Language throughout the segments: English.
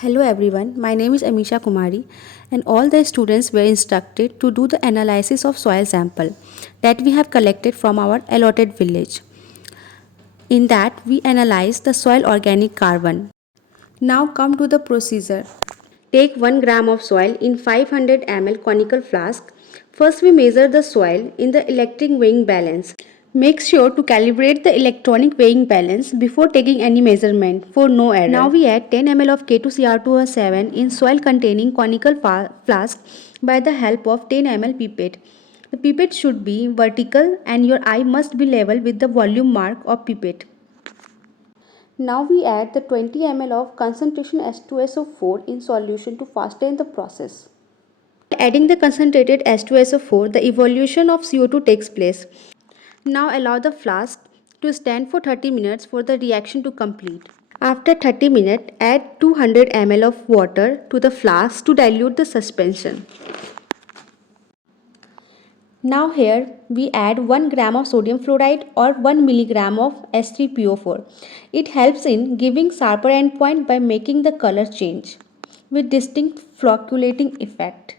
Hello everyone, my name is Amisha Kumari and all the students were instructed to do the analysis of soil sample that we have collected from our allotted village. In that we analyze the soil organic carbon. Now come to the procedure. Take 1 gram of soil in 500 ml conical flask. First we measure the soil in the electric weighing balance. Make sure to calibrate the electronic weighing balance before taking any measurement for no error. Now we add 10 ml of K2Cr2O7 in soil containing conical flask by the help of 10 ml pipette. The pipette should be vertical and your eye must be level with the volume mark of pipette. Now we add the 20 ml of concentration H2SO4 in solution to fasten the process. Adding the concentrated H2SO4, the evolution of CO2 takes place. Now allow the flask to stand for 30 minutes for the reaction to complete. After 30 minutes, add 200 ml of water to the flask to dilute the suspension. Now here we add 1 gram of sodium fluoride or 1 milligram of S3PO4. It helps in giving sharper endpoint by making the color change with distinct flocculating effect.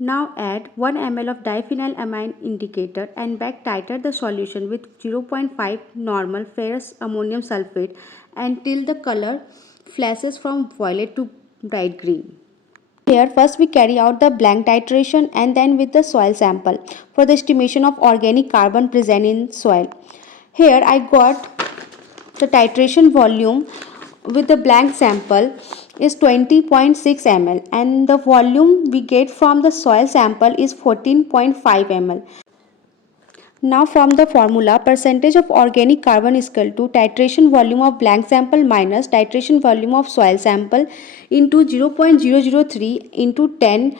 Now add 1 ml of diphenylamine indicator and back titrate the solution with 0.5 normal ferrous ammonium sulfate until the color flashes from violet to bright green. Here first we carry out the blank titration and then with the soil sample for the estimation of organic carbon present in soil. Here I got the titration volume with the blank sample is 20.6 ml and the volume we get from the soil sample is 14.5 ml. Now from the formula, percentage of organic carbon is equal to titration volume of blank sample minus titration volume of soil sample into 0.003 into 10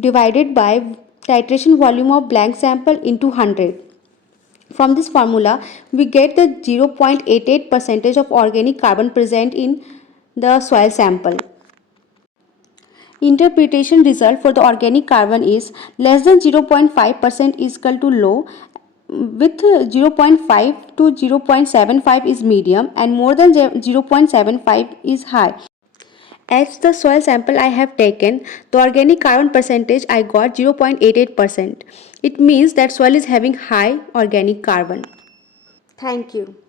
divided by titration volume of blank sample into 100. From this formula, we get the 0.88 percentage of organic carbon present in the soil sample. Interpretation result for the organic carbon is less than 0.5% is equal to low, with 0.5 to 0.75 is medium and more than 0.75 is high. As the soil sample I have taken, the organic carbon percentage I got 0.88%. It means that soil is having high organic carbon. Thank you.